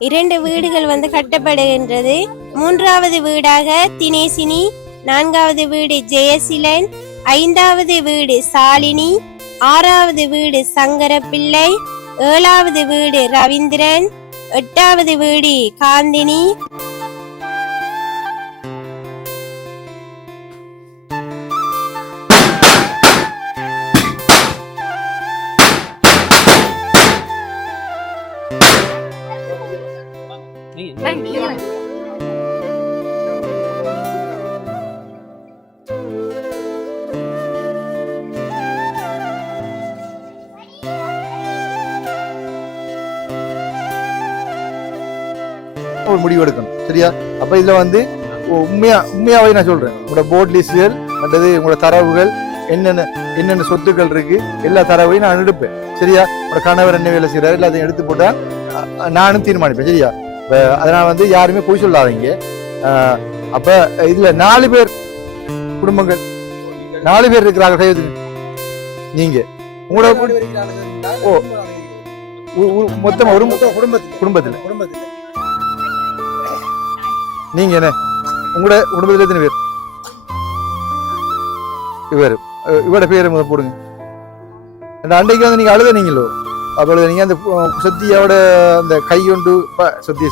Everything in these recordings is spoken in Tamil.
2 வீடுகள் வந்து கட்டப்படுகின்றது. 3வது வீடாக தினேசினி, 4வது வீடு ஜெயசிலன், 5வது வீடு சாலினி, 6வது வீடு சங்கரப்பிள்ளை, 7வது வீடு ரவீந்திரன், 8வது வீடு காந்தினி. ஒரு முடிவு எடுக்கணும். சரியா? அப்ப இதுல வந்து உண்மையாவே நான் சொல்றேன், உங்களோட போர்ட் லிஸ்ட்கள் அல்லது உங்களோட தரவுகள் என்னென்ன சொத்துக்கள் இருக்கு எல்லா தரவையும் நான் எடுப்பேன். சரியா? உங்களோட கணவர் என்ன வேலை செய்யறாரு எல்லாத்தையும் எடுத்து போட்டா நானும் தீர்மானிப்பேன். சரியா? அதனால வந்து யாருமே போய் சொல்லாதீங்க. அப்ப இதுல 4 பேர் குடும்பங்கள் 4 பேர் இருக்கிறாங்க. நீங்க உங்களோட மொத்தமா ஒரு குடும்பத்துல நீங்க என்ன உங்களோட குடும்பத்துல எத்தனை பேர்? இவரோட பேரை முதல் போடுங்க. அன்றைக்கு வந்து நீங்க அழுதனீங்களோ அப்பொழுது நீங்க அந்த சொத்தியோட அந்த கையொண்டு சொத்தி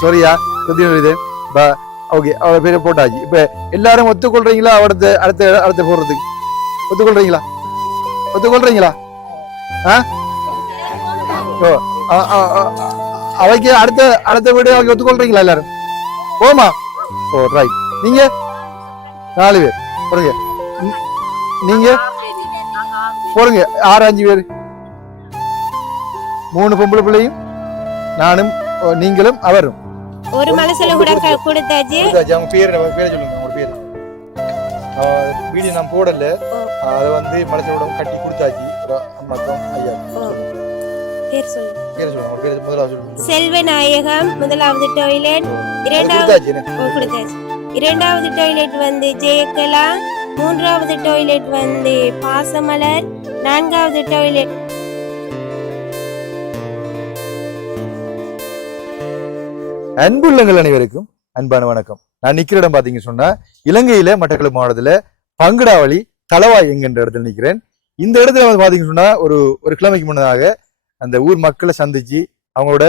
ஓகே அவளோட பேரை போட்டாச்சு. இப்ப எல்லாரும் ஒத்துக்கொள்றீங்களா? அடுத்த போடுறதுக்கு ஒத்துக்கொள்றீங்களா? அவைக்கு அடுத்த வீடு அவைக்கு ஒத்துக்கொள்றீங்களா எல்லாரும்? போமா. ஓ ரைட். நீங்க 4 பேர் போடுங்க. நீங்க போடுங்க. 6-5 பேர், 3 பொம்பளை பிள்ளையும் நானும் நீங்களும் அவரும் ஒரு மனசுல கூட கொடுத்தாச்சு. அவங்க பேரை சொல்லுங்க. அவங்க பேர் வீடியோ நான் போடல, அதை வந்து மனசோட கட்டி கொடுத்தாச்சு. அம்மாக்கும் ஐயா பேர் சொல்லுங்க. முதலாவது செல்வநாயகம் 1வது டாய்லெட், 2வது டாய்லெட் வந்து ஜெயகலா, 3வது டாய்லெட் வந்து பாசமலர், 4வது டாய்லெட் அன்புள்ளங்கள் அனைவருக்கும் அன்பான வணக்கம். நான் நிக்கிற இடம் பாத்தீங்க சொன்னா இலங்கையில மட்டக்களப்பு மாவட்டத்துல பங்குடாவளி தளவாய் என்கின்ற இடத்துல நிக்கிறேன். இந்த இடத்துல வந்து பாத்தீங்க சொன்னா ஒரு கிழமைக்கு முன்னதாக அந்த ஊர் மக்களை சந்திச்சு அவங்களோட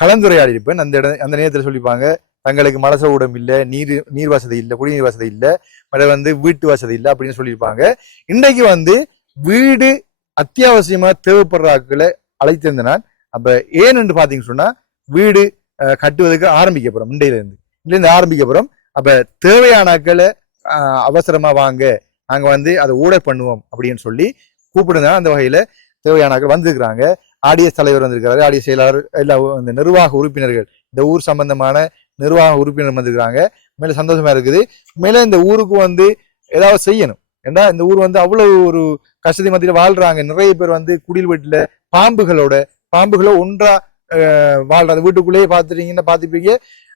கலந்துரையாடி இருப்பேன். அந்த நேரத்துல சொல்லிப்பாங்க, தங்களுக்கு மலசவுடம் இல்லை, நீர் வசதி இல்லை, குடிநீர் வசதி இல்லை, வந்து வீட்டு வசதி இல்லை அப்படின்னு சொல்லியிருப்பாங்க. இன்றைக்கு வந்து வீடு அத்தியாவசியமா தேவைப்படுற ஆட்களை அழைத்திருந்த நான். அப்ப ஏன்னு பாத்தீங்க சொன்னா வீடு கட்டுவதற்கு ஆரம்பிக்க போறோம். இருந்து ஆரம்பிக்க போறோம். அப்ப தேவையான ஆட்களை அவசரமா வாங்க, நாங்க வந்து அதை ஊடர் பண்ணுவோம் அப்படின்னு சொல்லி கூப்பிடுங்க. அந்த வகையில தேவையான ஆட்கள் வந்திருக்கிறாங்க. ஆடிஎஸ் தலைவர் வந்திருக்கிறாரு, ஆடிஎஸ் செயலாளர், எல்லா இந்த நிர்வாக உறுப்பினர்கள், இந்த ஊர் சம்பந்தமான நிர்வாக உறுப்பினர் வந்திருக்கிறாங்க. மேல சந்தோஷமா இருக்குது. மேல இந்த ஊருக்கு வந்து ஏதாவது செய்யணும். ஏன்னா இந்த ஊர் வந்து அவ்வளவு ஒரு கஷ்டத்தை மத்தியில வாழ்றாங்க. நிறைய பேர் வந்து குடில் வீட்டுல பாம்புகளோ ஒன்றா வாழ்ற வீட்டுக்குள்ளேயே பாத்துப்பீங்க.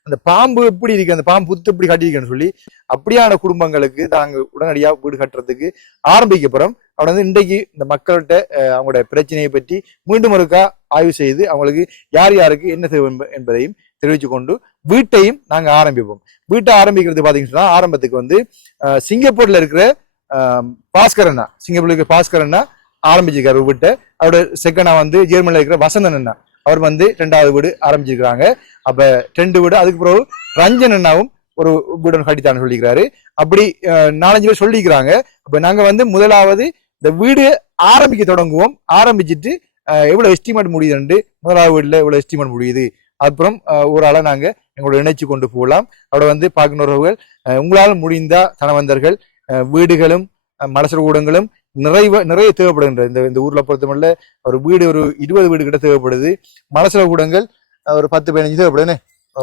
அந்த பாம்பு எப்படி இருக்கு, அந்த பாம்பு புத்து எப்படி கட்டிருக்குன்னு சொல்லி அப்படியான குடும்பங்களுக்கு நாங்க உடனடியா வீடு கட்டுறதுக்கு ஆரம்பிக்க போறோம். அவன் வந்து இன்றைக்கு இந்த மக்கள்கிட்ட அவங்களோட பிரச்சனையை பற்றி மீண்டும் ஒருக்கா ஆய்வு செய்து அவங்களுக்கு யார் யாருக்கு என்ன தேவை என்பதையும் தெரிவித்து கொண்டு வீட்டையும் நாங்க ஆரம்பிப்போம். வீட்டை ஆரம்பிக்கிறது பாத்தீங்கன்னா ஆரம்பத்துக்கு வந்து சிங்கப்பூர்ல இருக்கிற பாஸ்கர் அண்ணா ஆரம்பிச்சிருக்காரு வீட்டை. அவரோட செகண்டா வந்து ஜெர்மனில இருக்கிற வசந்தன் அண்ணா அவர் வந்து 2வது வீடு ஆரம்பிச்சிருக்கிறாங்க. அப்ப 2 வீடு, அதுக்கு பிறகு ரஞ்சன் அண்ணாவும் ஒரு வீடு கட்டித்தான்னு சொல்லிக்கிறாரு. அப்படி 4-5 பேர் சொல்லிக்கிறாங்க. அப்ப நாங்க வந்து முதலாவது இந்த வீடு ஆரம்பிக்க தொடங்குவோம். ஆரம்பிச்சுட்டு எவ்வளவு எஸ்டிமேட் முடியுதுண்டு, முதலாவது வீடுல எவ்வளவு எஸ்டிமேட் முடியுது, அப்புறம் ஒரு ஆளை நாங்க எங்களோட இணைச்சு கொண்டு போகலாம். அவட வந்து பார்க்கின்றவர்கள் உங்களால் முடிந்த தனவந்தர்கள் வீடுகளும் மலசர் கூடங்களும் நிறைய தேவைப்படுகின்ற இந்த ஊர்ல பொறுத்தமல்ல ஒரு வீடு ஒரு 20 வீடு கிட்ட தேவைப்படுது. மலசர கூடங்கள் ஒரு 10-15 தேவைப்படுதுன்னு,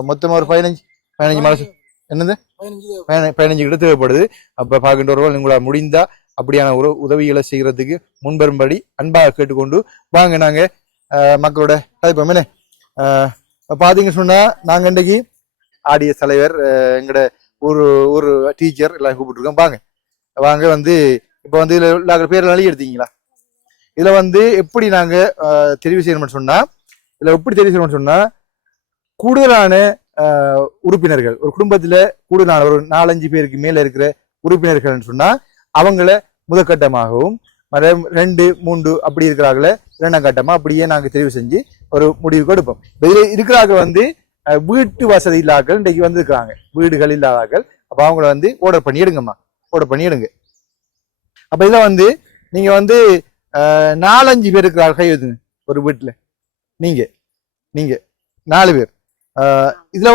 மொத்தமா ஒரு 15 மலசர் என்னது 15 கிட்ட தேவைப்படுது. அப்ப பார்க்கின்றவர்கள் உங்களால் முடிந்தா அப்படியான ஒரு உதவிகளை செய்யறதுக்கு முன்வரும்படி அன்பாக கேட்டுக்கொண்டு வாங்க நாங்க மக்களோட கதைப்போம். என்ன பாத்தீங்க சொன்னா நாங்க இன்றைக்கு ஆடிஎஸ் தலைவர், எங்கட ஒரு டீச்சர் எல்லாம் கூப்பிட்டு இருக்கோம். வாங்க வந்து இப்ப வந்து இதுல பேர் எழுதி எடுத்தீங்களா? இதுல வந்து எப்படி நாங்க தெரிவு செய்யணும்னு சொன்னா கூடுதலான உறுப்பினர்கள் ஒரு குடும்பத்துல கூடுதலான ஒரு 4-5 பேருக்கு மேல இருக்கிற உறுப்பினர்கள்னு சொன்னா அவங்கள முதற்கட்டமாகவும் 2-3 அப்படி இருக்கிறாங்களே 2ஆம் கட்டமா அப்படியே நாங்க தெரிவு செஞ்சு ஒரு முடிவுக்கு எடுப்போம். இதுல இருக்கிறாங்க வீட்டு வசதி இல்லாக்கள் இன்றைக்கு வந்திருக்கிறாங்க, வீடுகள் இல்லாதாக்கள். அப்ப அவங்கள ஆர்டர் பண்ணி எடுங்கம்மா, ஆர்டர் பண்ணி எடுங்க. அப்ப இதுல நீங்க 4-5 பேர் இருக்கிறாங்க, கை வைத்துங்க. ஒரு வீட்டுல நீங்க 4 பேர். இதுல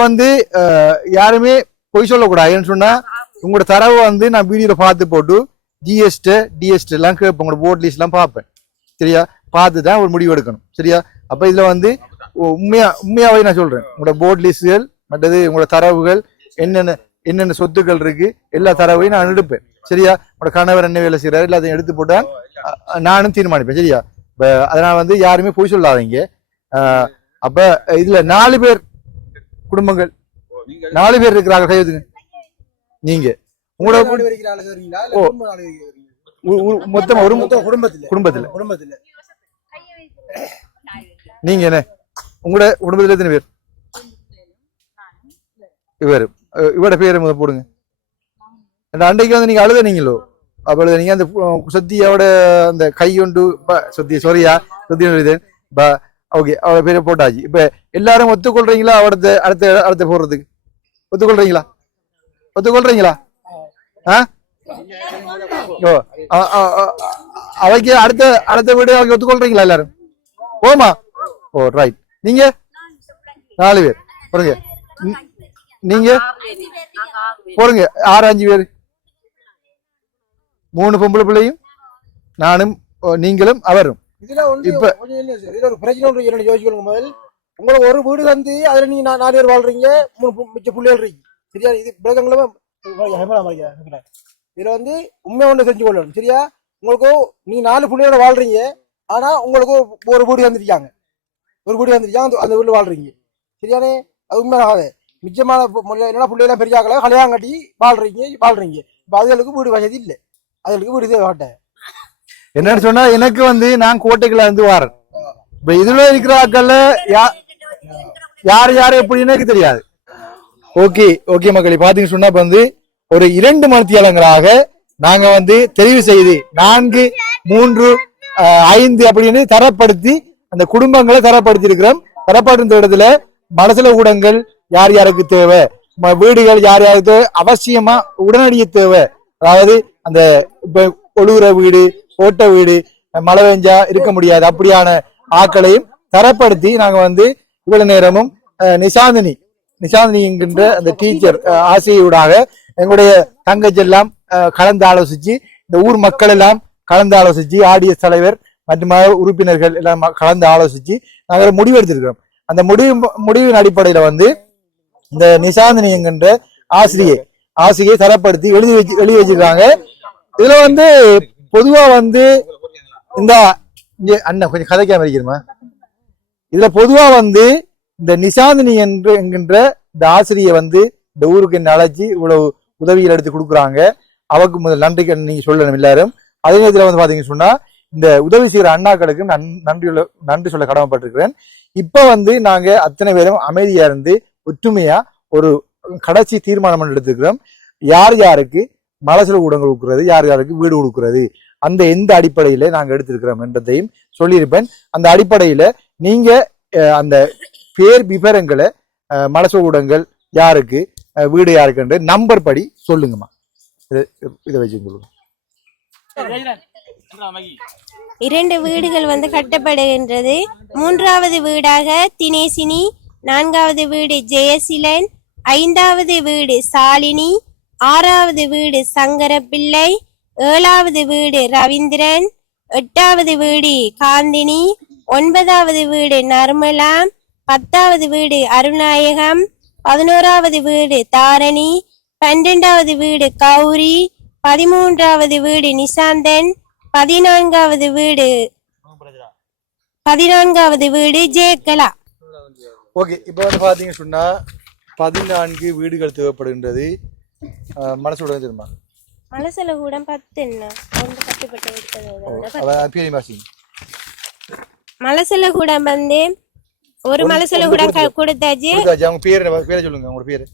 யாருமே பொய் சொல்லக்கூடாது. ஏன்னு சொன்னா உங்களோட தரவை நான் வீடியோல பார்த்து போட்டு டிஎஸ்டி எல்லாம் கேட்பேன், உங்களோட போர்ட் லிஸ்ட் எல்லாம் பார்ப்பேன். சரியா? பார்த்துதான் ஒரு முடிவு எடுக்கணும். சரியா? அப்ப இதுல உண்மையாவே நான் சொல்றேன், உங்களோட போர்ட் லிஸ்ட்கள் மற்றது உங்களோட தரவுகள் என்னென்ன சொத்துக்கள் இருக்கு எல்லா தரவையும் நான் எடுப்பேன். சரியா? உங்களோட கணவர் என்ன வேலை செய்யறாரு எல்லாத்தையும் எடுத்து போட்டா நானும் தீர்மானிப்பேன். சரியா? அதனால யாருமே பொய் சொல்லாதீங்க. அப்ப இதுல 4 பேர் குடும்பங்கள் 4 பேர் இருக்கிறாங்க, கைதுங்க. நீங்க உங்களோட மொத்தமா ஒரு குடும்பத்துல நீங்க என்ன உங்களோட குடும்பத்துல எத்தனை பேர்? இவரோட பேரை போடுங்க. அன்றைக்கு நீங்க அழுதீங்களோ, அப்ப நீங்க அந்த சத்தியோட அந்த கையொண்டு சொத்தியா ஓகே அவ பேரை போட்டாச்சு. இப்ப எல்லாரும் ஒத்துக்கொள்றீங்களா? அடுத்த போடுறதுக்கு ஒத்துக்கொள்றீங்களா? அவைக்கு அடுத்த வீடு அவங்க ஒத்துக்கொள்றீங்களா எல்லாரும்? போமா? ஓ ரைட். நீங்க 4 பேர் போடுங்க. நீங்க போடுங்க 6-5 பேர், 3 பொம்பளை பிள்ளையும் நானும் நீங்களும் அவரும். இப்ப ஒரு பிரச்சனை ஒன்று யோசிக்கணும். முதல் உங்களுக்கு ஒரு வீடு அதுல நீங்க 4 பேர் வாழ்றீங்க, 3 மிச்ச பிள்ளைகள் இருக்கு. சரியா? இது விளக்கங்களும் இதுல உண்மை ஒன்று தெரிஞ்சு கொள்ளணும். சரியா? உங்களுக்கு நீ 4 பிள்ளையோட வாழ்றீங்க, ஆனா உங்களுக்கு ஒரு வீடு வந்துருக்காங்க, அந்த வீடு வாழ்றீங்க. சரியானே? அது உண்மையாகாது. மிச்சமான என்ன பிள்ளைலாம் பெரியாக்கல கல்யாணம் கட்டி வாழ்றீங்க. இப்ப அதுகளுக்கு வீடு வசதி இல்லை, அதுகளுக்கு வீடு தேவை. என்னன்னு சொன்னா எனக்கு நான் கோட்டைக்குள்ள வாரேன். இப்ப இதுல இருக்கிற ஆக்கள்ல யாரு எப்படின்னு எனக்கு தெரியாது. ஓகே மக்களே, பாத்தீங்க சொன்னா இப்ப ஒரு 2 மணித்தியாலங்களாக நாங்க தெரிவு செய்து 4, 3, 5 அப்படின்னு தரப்படுத்தி அந்த குடும்பங்களை தரப்படுத்தி இருக்கிறோம். தரப்படுத்த இடத்துல மனசுல ஊடகங்கள் யார் யாருக்கு தேவை, வீடுகள் யார் யாருக்கு தேவை, அவசியமா உடனடியே தேவை. அதாவது அந்த இப்ப ஒழுகுற வீடு, ஓட்ட வீடு, மழை பெஞ்சா இருக்க முடியாது அப்படியான ஆக்களையும் தரப்படுத்தி நாங்க இவ்வளவு நேரமும் நிசாந்தினி என்கின்ற அந்த டீச்சர் ஆசிரியராக எங்களுடைய தங்கச்சி எல்லாம் கலந்து ஆலோசிச்சு, இந்த ஊர் மக்கள் எல்லாம் கலந்து ஆலோசிச்சு, ஆடிஎஸ் தலைவர் மற்றும் உறுப்பினர்கள் எல்லாம் கலந்து ஆலோசிச்சு நாங்கள் முடிவெடுத்திருக்கிறோம். அந்த முடிவின் அடிப்படையில இந்த நிசாந்தினி என்கின்ற ஆசிரியை தரப்படுத்தி எழுதி வச்சிருக்காங்க. இதுல பொதுவா இந்த அண்ணன் கொஞ்சம் கதைக்காம இருக்கிறமா, இதுல பொதுவா இந்த நிசாந்தினி என்கின்ற இந்த ஆசிரியை இந்த ஊருக்கு என்ன அழைச்சி இவ்வளவு உதவிகள் எடுத்து கொடுக்குறாங்க. அவருக்கு முதல் நன்றி நீங்க சொல்லணும் எல்லாரும். அதே நேரத்தில் பாத்தீங்கன்னு சொன்னா இந்த உதவி செய்யற அண்ணாக்களுக்கு நன்றி சொல்ல கடமைப்பட்டிருக்கிறேன். இப்ப நாங்க அத்தனை பேரும் அமைதியா இருந்து ஒற்றுமையா ஒரு கடைசி தீர்மானம் எடுத்துக்கிறோம். யார் யாருக்கு மலசல ஊடகம் கொடுக்கிறது, யார் யாருக்கு வீடு கொடுக்கிறது, அந்த எந்த அடிப்படையில நாங்க எடுத்திருக்கிறோம் என்றதையும் சொல்லியிருப்பேன். அந்த அடிப்படையில நீங்க அந்த பேர் விவரங்களை மலசல ஊடகங்கள் யாருக்கு வீடு யாருக்குன்ற நம்பர் படி சொல்லுங்கம்மா. இதை வச்சு சொல்லுங்க. 2 வீடுகள் கட்டப்படுகின்றது. 3வது வீடாக தினேசினி, 4வது வீடு ஜெயசிலன், 5வது வீடு சாலினி, 6வது வீடு சங்கரப்பிள்ளை, 7வது வீடு ரவீந்திரன், 8வது வீடு காந்தினி, 9வது வீடு நர்மலா, 10வது வீடு அருநாயகம், 11வது வீடு தாரணி, 12வது வீடு கௌரி, 13வது வீடு நிசாந்தன், 14வது வீடு ஜெயகலா. ஓகே, இப்போ பாத்தீங்க சொன்னா 14 வீடுகள் தேவைப்படுகின்றது. மனசோட தெரியுமா? மலசல கூட 10 என்ன ஒன்று கட்டுப்பட்டு பேரி மாசி மலசல கூட ஒரு மலசல கூட கொடுத்தாச்சு. அவங்க பேரை சொல்லுங்க, உங்களோட பேரு.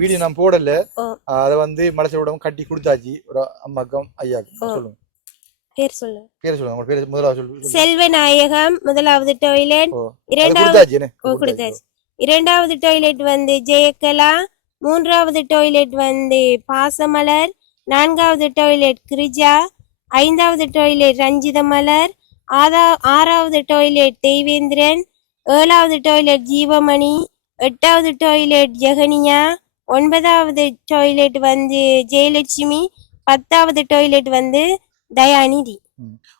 வீடியோ நான் போடல, அத வந்து மலசல கூட கட்டி கொடுத்தாச்சு ஒரு அம்மாக்கும் ஐயாக்கும். சொல்லுங்க பேர் சொல்லுங்க. பேர் சொல்லுங்க, உங்க பேர் முதலாவது சொல்லுங்க. செல்வநாயகம் முதலாவது டாய்லெட். இரண்டாவது டாய்லெட் வந்து ஜெயக்கலா. மூன்றாவது டாய்லெட் வந்து பாசமலர். நான்காவது டாய்லெட் கிரிஜா. ஐந்தாவது டாய்லெட் ரஞ்சித மலர். ஆறாவது டாய்லெட் தெய்வேந்திரன். ஏழாவது டாய்லெட் ஜீவமணி. எட்டாவது டாய்லெட் ஜெகனியா. ஒன்பதாவது டாய்லெட் வந்து ஜெயலட்சுமி. 10வது டாய்லெட் வந்து தயாநிதி.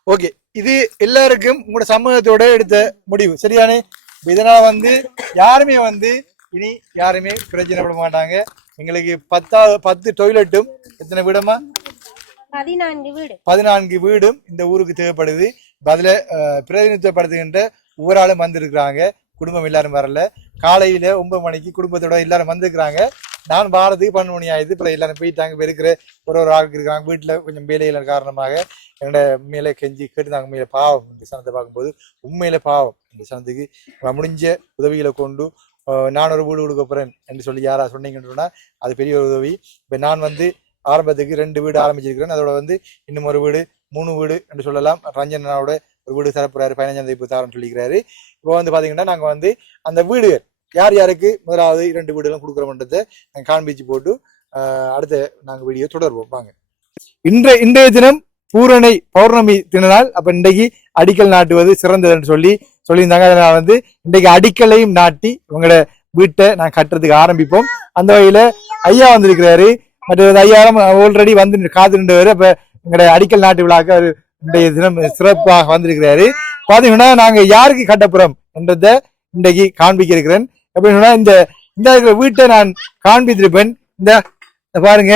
ஓகே, இது எல்லாருக்கும் உங்களோட சமூகத்தோட எடுத்த முடிவு சரியானே. இதனால வந்து யாருமே வந்து இனி யாருமே பிரச்சனை பட மாட்டாங்க. எங்களுக்கு 10 டாய்லெட்டும் எத்தனை வீடமா 14 வீடும் இந்த ஊருக்கு தேவைப்படுது. அதுல பிரதிநிதித்துவப்படுத்துகின்ற ஒவ்வொரு ஆளும் வந்திருக்கிறாங்க. குடும்பம் எல்லாரும் வரல. காலையில 9 மணிக்கு குடும்பத்தோட எல்லாரும் வந்திருக்கிறாங்க. நான் வாரத்துக்கு 12 மணி ஆயிடுது. இப்போ எல்லாரும் போயிட்டாங்க. இருக்கிற ஒரு ஆளுக்கு இருக்கிறாங்க. வீட்டுல கொஞ்சம் வேலையில காரணமாக என்னோட மேலே கெஞ்சி கேட்டுதாங்க. மேல பாவம் இந்த சனத்தை பார்க்கும்போது உண்மையில பாவம். இந்த சனத்துக்கு முடிஞ்ச உதவிகளை கொண்டு நான் ஒரு வீடு கொடுக்க போறேன் என்று சொல்லி யாரா சொன்னீங்கன்னு சொன்னா அது பெரிய ஒரு உதவி. இப்ப நான் வந்து ஆரம்பத்துக்கு 2 வீடு ஆரம்பிச்சிருக்கிறேன். அதோட வந்து இன்னும் ஒரு வீடு 3 வீடு என்று சொல்லலாம். ரஞ்சனாவோட ஒரு வீடு தரப்புறாரு 15ஆம் தேதி தாரன்னு சொல்லிக்கிறாரு. இப்போ வந்து பாத்தீங்கன்னா நாங்க வந்து அந்த வீடு யார் யாருக்கு முதலாவது 2 வீடுகளும் கொடுக்குறோம்ன்றதை நாங்கள் காண்பிச்சு போட்டு அடுத்த நாங்க வீடியோ தொடர்வோம் வாங்க. இன்றைய தினம் பூரணை பௌர்ணமி திருநாள். அப்ப இன்றைக்கு அடிக்கல் நாட்டுவது சிறந்ததுன்னு சொல்லியிருந்தாங்க. அதனால வந்து இன்றைக்கு அடிக்கலையும் நாட்டி உங்களோட வீட்டை நான் கட்டுறதுக்கு ஆரம்பிப்போம். அந்த வகையில ஐயா வந்திருக்கிறாரு. மற்ற ஐயாயிரம் ஆல்ரெடி வந்து காத்துருந்தவர். அப்ப எங்களோட அடிக்கல் நாட்டு விழாக்கு இன்றைய தினம் சிறப்பாக வந்திருக்கிறாரு. பாத்தீங்கன்னா நாங்க யாருக்கு கட்டப்புறோம் என்றத இன்றைக்கு காண்பிக்க இருக்கிறேன். அப்படின்னா இந்த வீட்டை நான் காண்பித்திருப்பேன். இந்த பாருங்க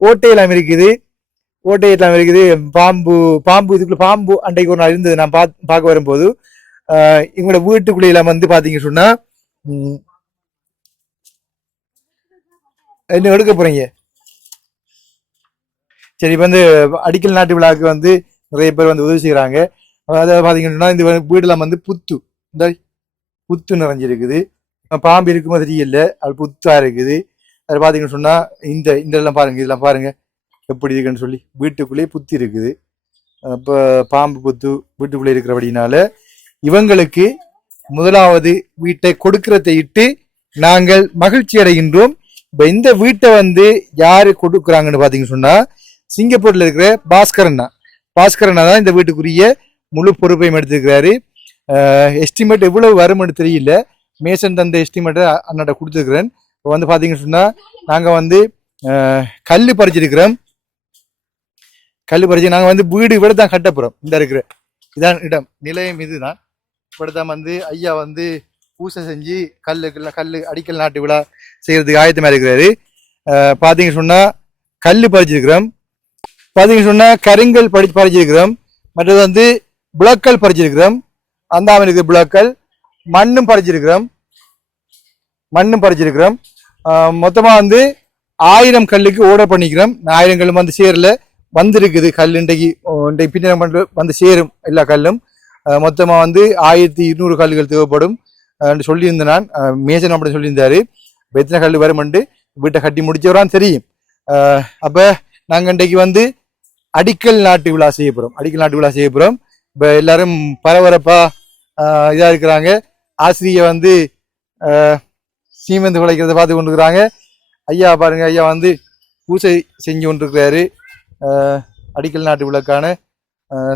ஓட்டையெல்லாம் இருக்குது. பாம்பு இதுக்குள்ள பாம்பு அன்றைக்கு ஒரு நாள் இருந்தது. நான் பார்க்க வரும்போது எங்களோட வீட்டுக்குள்ள எல்லாம் வந்து பாத்தீங்க சொன்னா என்ன எடுக்க போறீங்க. சரி, இப்ப வந்து அடிக்கல் நாட்டு விழாவுக்கு வந்து நிறைய பேர் வந்து உதவி செய்யறாங்க. அதாவது பாத்தீங்கன்னா இந்த வீடுலாம் வந்து புத்து நிறைஞ்சிருக்குது. பாம்பு இருக்குமோ தெரியல, அது புத்தா இருக்குது. அது பாத்தீங்கன்னு சொன்னா இந்த எல்லாம் பாருங்க, இதெல்லாம் பாருங்க எப்படி இருக்குன்னு சொல்லி. வீட்டுக்குள்ளேயே புத்து இருக்குது. அப்ப பாம்பு புத்து வீட்டுக்குள்ளே இருக்கிறபடினால இவங்களுக்கு முதலாவது வீட்டை கொடுக்கறதை இட்டு நாங்கள் மகிழ்ச்சி அடைகின்றோம். இப்ப இந்த வீட்டை வந்து யாரு கொடுக்குறாங்கன்னு பாத்தீங்கன்னு சொன்னா சிங்கப்பூர்ல இருக்கிற பாஸ்கரண்ணா தான் இந்த வீட்டுக்குரிய முழு பொறுப்பையும் எடுத்திருக்கிறாரு. எஸ்டிமேட் எவ்வளவு வரும்னு தெரியல. மேசன் தந்த எஸ்டிமேட்டை அண்ணாட்ட கொடுத்துருக்கிறேன். இப்போ வந்து பாத்தீங்கன்னு சொன்னா நாங்க வந்து கல்லு பறிச்சிருக்கிறோம். நாங்க வந்து வீடு இவ்வளவு தான் கட்ட போறோம். இந்த இருக்கிற இதான் இடம், நிலையம் இதுதான். இப்படித்தான் வந்து ஐயா வந்து பூசை செஞ்சு கல்லு அடிக்கல் நாட்டு விழா செய்யறதுக்கு ஆயத்தமா இருக்கிறாரு. பாத்தீங்க சொன்னா கல்லு பறிச்சிருக்கிறோம். பாத்தீங்க சொன்னா கருங்கல் பறிச்சிருக்கிறோம். மற்றது வந்து புலக்கல் பறிச்சிருக்கிறோம். அந்தாமல் இருக்கிற புலக்கல் மண்ணும் பறிச்சிருக்கிறோம். மொத்தமா வந்து 1000 கல்லுக்கு ஓர்டர் பண்ணிக்கிறோம். 1000 கல்லும் வந்து சேரல வந்திருக்குது. கல் இன்றைக்கு பின்னர் வந்து சேரும் எல்லா கல்லும். மொத்தமா வந்து 1200 கல்லுகள் தேவைப்படும் சொல்லியிருந்தேன் நான். மேசன் அப்படி சொல்லியிருந்தாரு. எத்தனை கல் வரும்ண்டு வீட்டை கட்டி முடிச்சவரான்னு தெரியும். அப்ப நாங்க இன்றைக்கு வந்து அடிக்கல் நாட்டு விழா செய்ய போறோம். இப்ப எல்லாரும் பரபரப்பா இதா இருக்கிறாங்க. ஆசிரியர் வந்து சீமெந்து குலைக்கிறத பார்த்து கொண்டிருக்கிறாங்க. ஐயா பாருங்க, ஐயா வந்து பூசை செஞ்சு கொண்டிருக்கிறாரு. அடிக்கல் நாட்டு விழாக்கான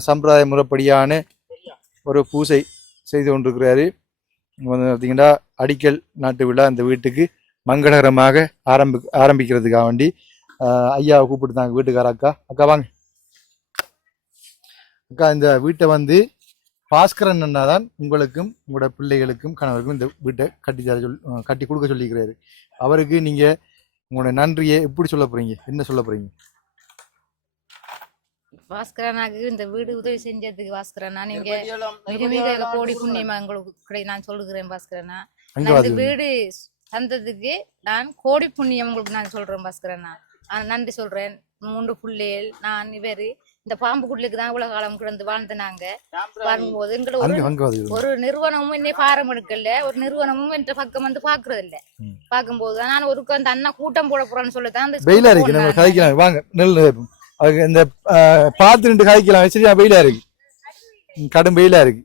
சம்பிரதாய முறைப்படியான ஒரு பூசை செய்து கொண்டிருக்கிறாரு. பார்த்தீங்கன்னா அடிக்கல் நாட்டு விழா இந்த வீட்டுக்கு மங்களகரமாக ஆரம்பிக்கிறதுக்காக வேண்டி ஐயாவை கூப்பிட்டுருந்தாங்க. வீட்டுக்கார அக்கா வாங்க அக்கா. இந்த வீட்டை வந்து பாஸ்கரன் அண்ணா தான் உங்களுக்கும் உங்களோட பிள்ளைகளுக்கும் கணவருக்கும் இந்த வீட்டை கட்டி கொடுக்க சொல்லிக்கிறாரு. அவருக்கு நீங்க உங்களோட நன்றியை எப்படி சொல்ல போறீங்க, என்ன சொல்ல போறீங்க? பாஸ்கரனாக்கு இந்த வீடு உதவி செஞ்சதுக்கு பாஸ்கரனா நீங்க மிக மிக கோடி புண்ணியமா உங்களுக்கு நான் சொல்லுகிறேன். பாஸ்கரனா இந்த வீடு தந்ததுக்கு நான் கோடி புண்ணியம் உங்களுக்கு நான் சொல்றேன். பாஸ்கரனா நன்றி சொல்றேன். 3 பிள்ளைகள் நான் இந்த பாம்பு குடிலுக்கு தான் இவ்வளவு காலம் கிடந்து வாழ்ந்தனாங்க. வாழும்போது எங்களை ஒரு நிறுவனமும் என்னை பாரம் எடுக்கல, ஒரு நிறுவனமும் என்ற பக்கம் வந்து பாக்குறது இல்ல. பாக்கும்போது நான் ஒரு அந்த அண்ணா கூட்டம் போட போறேன்னு சொல்லிதான் வாங்க இந்த பாத்து நின்று காய்க்கலாம் சரியா? வெயிலா இருக்கு, கடும் வெயிலா இருக்கு.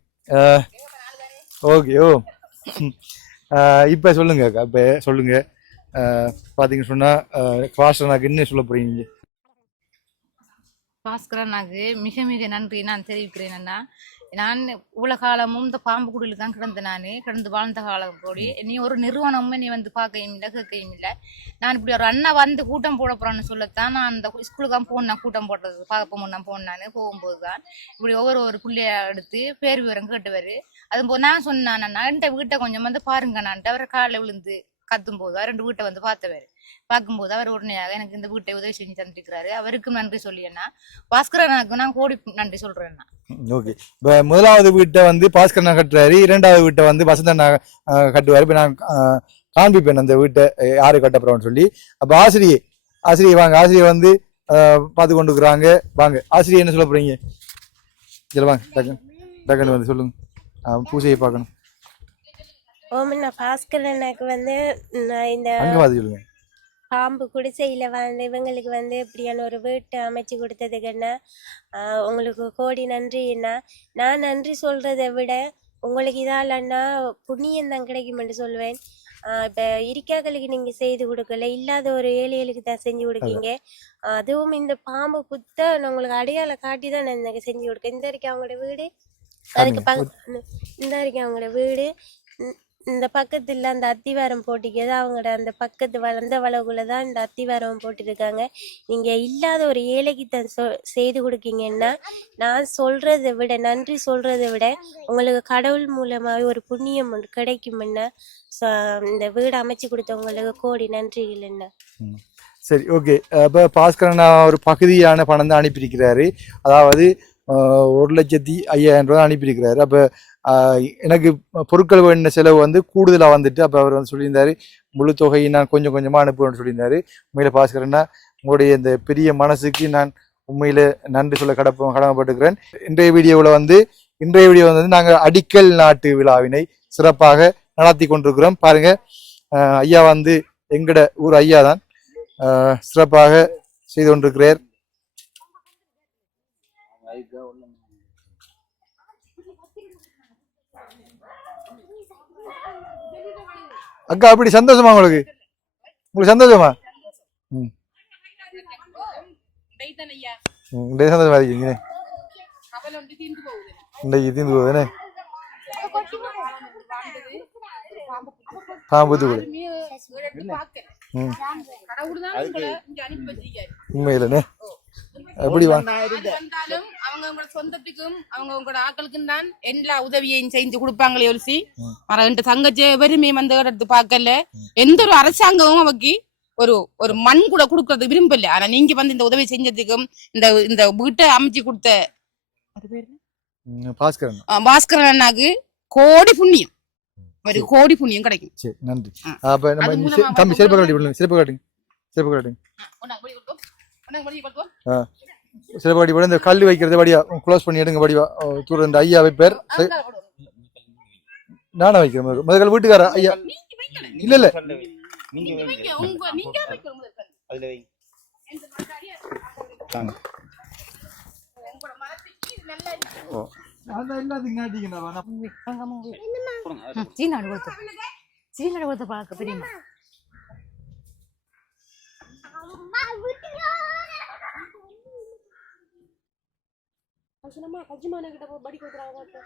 ஓகே. ஓ இப்ப சொல்லுங்க அக்கா, இப்ப சொல்லுங்க. பாத்தீங்க சொன்னா பாஸ்டர் என்ன சொல்ல போறீங்க? பாஸ்கரனாக்கு மிக மிக நன்றி நான் தெரிவிக்கிறேன். அண்ணா, நான் இவ்வளவு காலமும் இந்த பாம்பு குடியில் தான் கிடந்த நானே கிடந்து வாழ்ந்த காலம் கூடி நீ ஒரு நிறுவனமும் நீ வந்து பார்க்கையும் இல்லை கேட்கையும் இல்லை. நான் இப்படி ஒரு அண்ணா வந்து கூட்டம் போட போறான்னு சொல்லத்தான் நான் அந்த ஸ்கூலுக்கு போனேன். கூட்டம் போடுறது பார்க்க முன்னா போனான்னு போகும்போது தான் இப்படி ஒவ்வொரு பிள்ளைய எடுத்து பேர் விவரம் கேட்டுவாரு. அதுபோது நான் சொன்னேன், என்கிட்ட வீட்டை கொஞ்சம் வந்து பாருங்க. நான் அவரை காலில் விழுந்து கத்தும் போது 2 வீட்டை வந்து பார்த்தவர். பார்க்கும்போது அவர் உடனேயாக எனக்கு இந்த வீட்டை உதவி செஞ்சு தந்துருக்கிறாரு. அவருக்கும் நன்றி சொல்லியேன்னா பாஸ்கரனுக்கு நான் கோடி நன்றி சொல்றேன்னா. ஓகே. இப்போ முதலாவது வீட்டை வந்து பாஸ்கரனா கட்டுறாரு, 2வது வீட்டை வந்து வசந்தண்ணா கட்டுவாரு. இப்போ நான் காண்பிப்பேன் அந்த வீட்டை யாரு கட்டப்படுறோம்னு சொல்லி. அப்போ ஆசிரியை வாங்க. ஆசிரியை வந்து பார்த்து கொண்டு இருக்கிறாங்க. வாங்க ஆசிரியை, என்ன சொல்ல போறீங்க? சரி வாங்க, டக்குன்னு வந்து சொல்லுங்க. பூஜையை பார்க்கணும். ஓமண்ணா பாஸ்கரனுக்கு வந்து இந்த பாம்பு குடிசையில் வந்து இவங்களுக்கு வந்து இப்படியான ஒரு வீட்டை அமைச்சு கொடுத்ததுக்குன்னா உங்களுக்கு கோடி நன்றிண்ணா. நான் நன்றி சொல்கிறத விட உங்களுக்கு இதாலன்னா புண்ணியம் தான் கிடைக்குமென்று சொல்வேன். இப்போ இருக்காக்களுக்கு நீங்கள் செய்து கொடுக்கல, இல்லாத ஒரு ஏழைகளுக்கு தான் செஞ்சு கொடுக்கீங்க. அதுவும் இந்த பாம்பு குத்த உங்களுக்கு அடையாளம் காட்டி தான் நான் எனக்கு செஞ்சு கொடுக்கேன். இந்த வரைக்கும் அவங்களோட வீடு, அதுக்கு இந்த வரைக்கும் அவங்களோட வீடு, இந்த பக்கத்தில் அந்த அத்திவாரம் போட்டிக்கிறது அவங்களோட அந்த பக்கத்து அந்த வளவுக்குள்ள தான் இந்த அத்திவாரம் போட்டிருக்காங்க. நீங்கள் இல்லாத ஒரு ஏழைக்கு தான் செய்து கொடுக்கீங்கன்னா நான் சொல்கிறத விட, நன்றி சொல்கிறத விட உங்களுக்கு கடவுள் மூலமாக ஒரு புண்ணியம் ஒன்று கிடைக்கும்னா இந்த வீடு அமைச்சு கொடுத்தவங்களுக்கு கோடி நன்றிகள் என்ன. சரி, ஓகே. இப்போ பாஸ்கரன் ஒரு பகுதியான பணம் தான் அனுப்பியிருக்கிறாரு. அதாவது 1,05,000 ரூபா அனுப்பியிருக்கிறாரு. அப்போ எனக்கு பொருட்கள் வேண்டிய செலவு வந்து கூடுதலாக வந்துட்டு, அப்போ அவர் வந்து சொல்லியிருந்தாரு முழு தொகையை நான் கொஞ்சம் கொஞ்சமாக அனுப்புவேன்னு சொல்லியிருந்தாரு. உண்மையில பாஸ்கரன்னா உங்களுடைய இந்த பெரிய மனசுக்கு நான் உண்மையில நன்றி சொல்ல கடமைப்பட்டுக்கிறேன். இன்றைய வீடியோ வந்து நாங்கள் அடிக்கல் நாட்டு விழாவினை சிறப்பாக நடத்தி கொண்டிருக்கிறோம். பாருங்க, ஐயா வந்து எங்கட ஊர் ஐயா தான் சிறப்பாக செய்து கொண்டிருக்கிறார். அக்கா, அப்படி சந்தோஷமா உங்களுக்கு சந்தோஷமா? சந்தோஷமா இருக்கீங்க? இன்றைக்கு தீர்ந்து போகுதுன்னு உண்மையிலே எப்படி அவங்க சொந்தத்துக்கும் அவங்க ஆக்களுக்கும் தான் எல்லா உதவியையும் செஞ்சு கொடுப்பாங்களே ஒலிசி. மரகண்ட தங்கச்சி எவருமே வந்து எடுத்து பார்க்கல. எந்த ஒரு அரசாங்கமும் அவக்கு ஒரு மண் கூட கொடுக்கறது விரும்பல. ஆனா நீங்க வந்து இந்த உதவி செஞ்சதுக்கும் இந்த வீட்டை அமைச்சு கொடுத்த பாஸ்கரன் அண்ணாக்கு கோடி புண்ணியம், ஒரு கோடி புண்ணியம் கிடைக்கும். சரி, நன்றி. அப்ப நம்ம தம்பி சிறப்பு காட்டுங்க. சில படி இந்த கல் வைக்கிறது படியா க்ளோஸ் பண்ணி எடுங்க. படிவா தூர இந்த ஐயா வைப்பார். நானா வைக்கிறேன் முதல் வீட்டுக்கார ஐயா? இல்ல சீனாடு பார்க்க பெரியமா வீட்டுக்கார வச்சு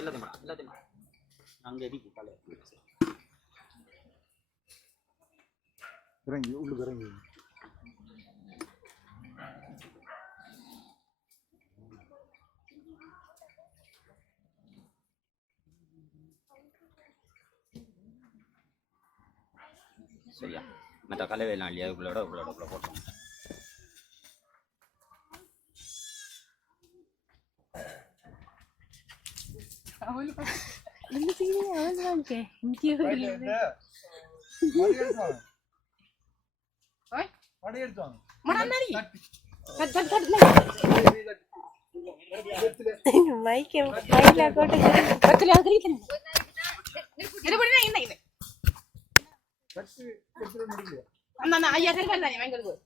எல்லாத்தையும் அங்கே இருக்கு கலை இறங்கி உள்ளுக்கு இறங்கி சரியா மற்ற கலை வேளாண்லையா உள்ளோட போட்டோம் ஐயா சரி பண்ணி வாங்கிடுவோம்